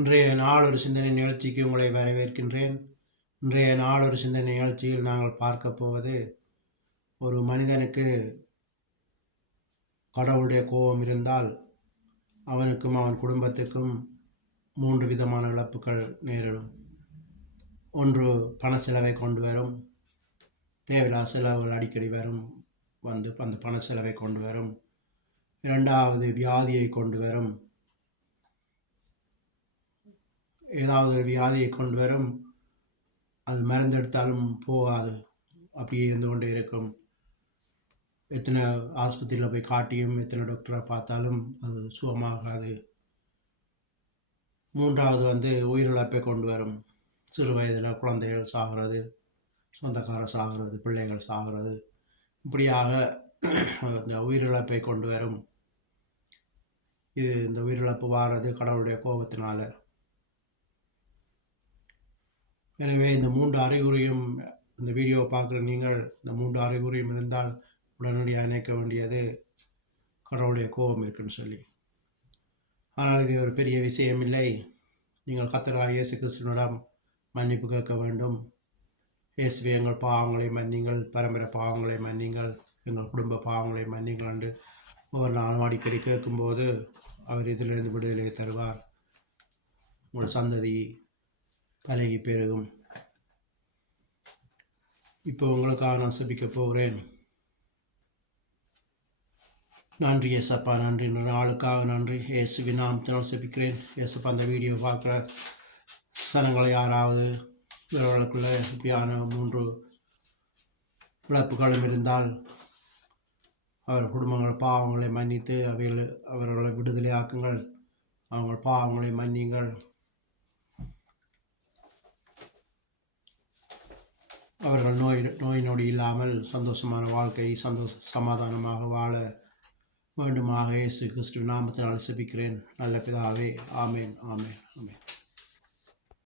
இன்றைய நாள் ஒரு சிந்தனை நிகழ்ச்சிக்கு உங்களை வரவேற்கின்றேன். இன்றைய நாள் ஒரு சிந்தனை நிகழ்ச்சியில் நாங்கள் பார்க்க போவது, ஒரு மனிதனுக்கு கடவுளுடைய கோபம் இருந்தால் அவனுக்கும் அவன் குடும்பத்துக்கும் 3 விதமான இழப்புகள் நேரிடும். ஒன்று பண செலவை கொண்டு வரும். தேவையில்லா செலவுகள் அடிக்கடி வந்து அந்த பண செலவை கொண்டு வரும். 2வது வியாதியை கொண்டு வரும். ஏதாவது ஒரு வியாதியை கொண்டு வரும். அது மருந்தெடுத்தாலும் போகாது, அப்படியே இருந்து கொண்டே இருக்கும். எத்தனை ஆஸ்பத்திரியில் போய் காட்டியும் எத்தனை டாக்டரை பார்த்தாலும் அது சுகமாகாது. 3வது உயிரிழப்பை கொண்டு வரும். சிறு வயதில் குழந்தைகள் சாகிறது, சொந்தக்காரர் சாகிறது, பிள்ளைகள் சாகிறது, இப்படியாக இந்த உயிரிழப்பை கொண்டு வரும். இந்த உயிரிழப்பு வாரது கடவுளுடைய கோபத்தினால. எனவே இந்த 3 அறிகுறியும், இந்த வீடியோவை பார்க்குற நீங்கள் இந்த 3 அறிகுறியும் இருந்தால் உடனடியாக நினைக்க வேண்டியது கடவுளுடைய கோபம் இருக்குன்னு சொல்லி. ஆனால் இது ஒரு பெரிய விஷயம் இல்லை. நீங்கள் கர்த்தராகிய இயேசு கிறிஸ்துவிடம் மன்னிப்பு கேட்க வேண்டும். இயேசுவே, எங்கள் பாவங்களை மன்னிங்கள், பரம்பரை பாவங்களை மன்னிங்கள், எங்கள் குடும்ப பாவங்களை மன்னிங்கள் என்று ஒவ்வொரு நாளும் அடிக்கடி கேட்கும்போது அவர் இதிலிருந்து விடுதலையை தருவார். உங்கள் சந்ததி பழகி பெருகும். இப்போ உங்களுக்காக நான் செபிக்க போகிறேன். நன்றி ஏசப்பா, நன்றி, நாளுக்காக நன்றி. இயேசுவின் நாமத்தினால் செபிக்கிறேன். ஏசப்பா, அந்த வீடியோ பார்க்குற சனங்களை யாராவது இவர்களுக்குள்ள இப்படியான 3 இழப்புகளும் இருந்தால் அவர் குடும்பங்கள் பாவங்களை மன்னித்து அவர்களை விடுதலை ஆக்குங்கள். அவங்க பாவங்களை மன்னிங்கள். அவர்கள் நோய் நொடி இல்லாமல் சந்தோஷமான வாழ்க்கை, சமாதானமாக வாழ வேண்டுமாக இயேசு கிறிஸ்துவின் நாமத்தினால் செபிக்கிறேன் நல்ல பிதாவே. ஆமேன், ஆமேன், ஆமேன்.